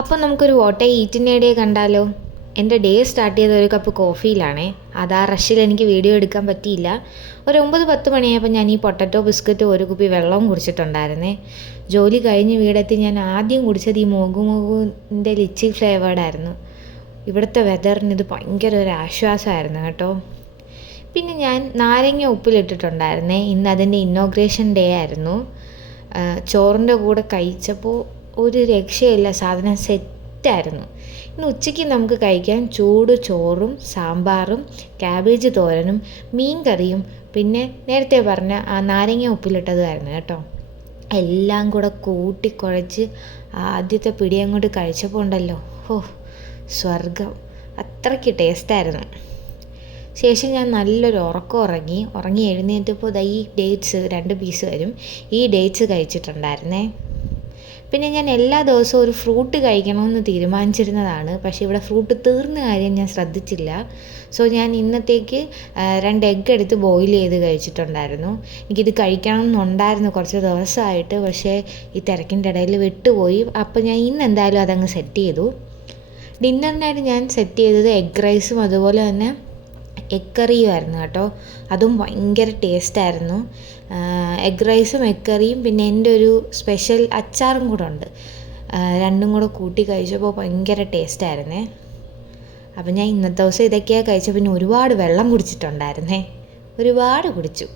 അപ്പോൾ നമുക്കൊരു what I ഈറ്റിൻ്റെ day കണ്ടാലോ? എൻ്റെ ഡേ സ്റ്റാർട്ട് ചെയ്ത ഒരു കപ്പ് കോഫിയിലാണേ. അത് ആ റഷിൽ എനിക്ക് വീഡിയോ എടുക്കാൻ പറ്റിയില്ല. ഒരു 9-10 മണിയായപ്പോൾ ഞാൻ ഈ പൊട്ടറ്റോ ബിസ്ക്കറ്റും ഒരു കുപ്പി വെള്ളവും കുടിച്ചിട്ടുണ്ടായിരുന്നേ. ജോലി കഴിഞ്ഞ് വീടെത്തി ഞാൻ ആദ്യം കുടിച്ചത് ഈ മോഗുമോഗുവിൻ്റെ ലിച്ചി ഫ്ലേവേർഡായിരുന്നു. ഇവിടുത്തെ വെതറിന് ഇത് ഭയങ്കര ഒരു ആശ്വാസമായിരുന്നു കേട്ടോ. പിന്നെ ഞാൻ നാരങ്ങ ഉപ്പിലിട്ടിട്ടുണ്ടായിരുന്നേ. ഇന്ന് അതിൻ്റെ ഇന്നോഗ്രേഷൻ ഡേ ആയിരുന്നു. ചോറിൻ്റെ കൂടെ കഴിച്ചപ്പോൾ ഒരു രക്ഷയില്ല, സാധനം സെറ്റായിരുന്നു. ഇന്ന് ഉച്ചയ്ക്ക് നമുക്ക് കഴിക്കാൻ ചൂട് ചോറും സാമ്പാറും ക്യാബേജ് തോരനും മീൻ കറിയും പിന്നെ നേരത്തെ പറഞ്ഞ ആ നാരങ്ങ ഉപ്പിലിട്ടതുമായിരുന്നു കേട്ടോ. എല്ലാം കൂടെ കൂട്ടിക്കുഴച്ച് ആദ്യത്തെ പിടി അങ്ങോട്ട് കഴിച്ചപ്പോൾ ഉണ്ടല്ലോ, സ്വർഗം, അത്രയ്ക്ക് ടേസ്റ്റായിരുന്നു. ശേഷം ഞാൻ നല്ലൊരു ഉറങ്ങി എഴുന്നേറ്റപ്പോൾ ഈ ഡേറ്റ്സ് 2 പീസ് വരും, ഈ ഡേറ്റ്സ് കഴിച്ചിട്ടുണ്ടായിരുന്നേ. പിന്നെ ഞാൻ എല്ലാ ദിവസവും ഒരു ഫ്രൂട്ട് കഴിക്കണമെന്ന് തീരുമാനിച്ചിരുന്നതാണ്. പക്ഷേ ഇവിടെ ഫ്രൂട്ട് തീർന്ന കാര്യം ഞാൻ ശ്രദ്ധിച്ചില്ല. സോ ഞാൻ ഇന്നത്തേക്ക് 2 എഗ്ഗ് എടുത്ത് ബോയിൽ ചെയ്ത് കഴിച്ചിട്ടുണ്ടായിരുന്നു. എനിക്കിത് കഴിക്കണമെന്നുണ്ടായിരുന്നു കുറച്ച് ദിവസമായിട്ട്, പക്ഷേ ഈ തിരക്കിൻ്റെ ഇടയിൽ വിട്ടുപോയി. അപ്പോൾ ഞാൻ ഇന്ന് എന്തായാലും അതങ്ങ് സെറ്റ് ചെയ്തു. ഡിന്നറിനായിട്ട് ഞാൻ സെറ്റ് ചെയ്തത് എഗ് റൈസും അതുപോലെ തന്നെ എഗ് കറിയുമായിരുന്നു കേട്ടോ. അതും ഭയങ്കര ടേസ്റ്റായിരുന്നു. എഗ് റൈസും എഗ് കറിയും പിന്നെ എൻ്റെ ഒരു സ്പെഷ്യൽ അച്ചാറും കൂടെ ഉണ്ട്. രണ്ടും കൂടെ കൂട്ടി കഴിച്ചപ്പോൾ ഭയങ്കര ടേസ്റ്റായിരുന്നേ. അപ്പം ഞാൻ ഇന്നത്തെ ദിവസം ഇതൊക്കെയാണ് കഴിച്ചത്. പിന്നെ ഒരുപാട് വെള്ളം കുടിച്ചിട്ടുണ്ടായിരുന്നേ, ഒരുപാട് കുടിച്ചു.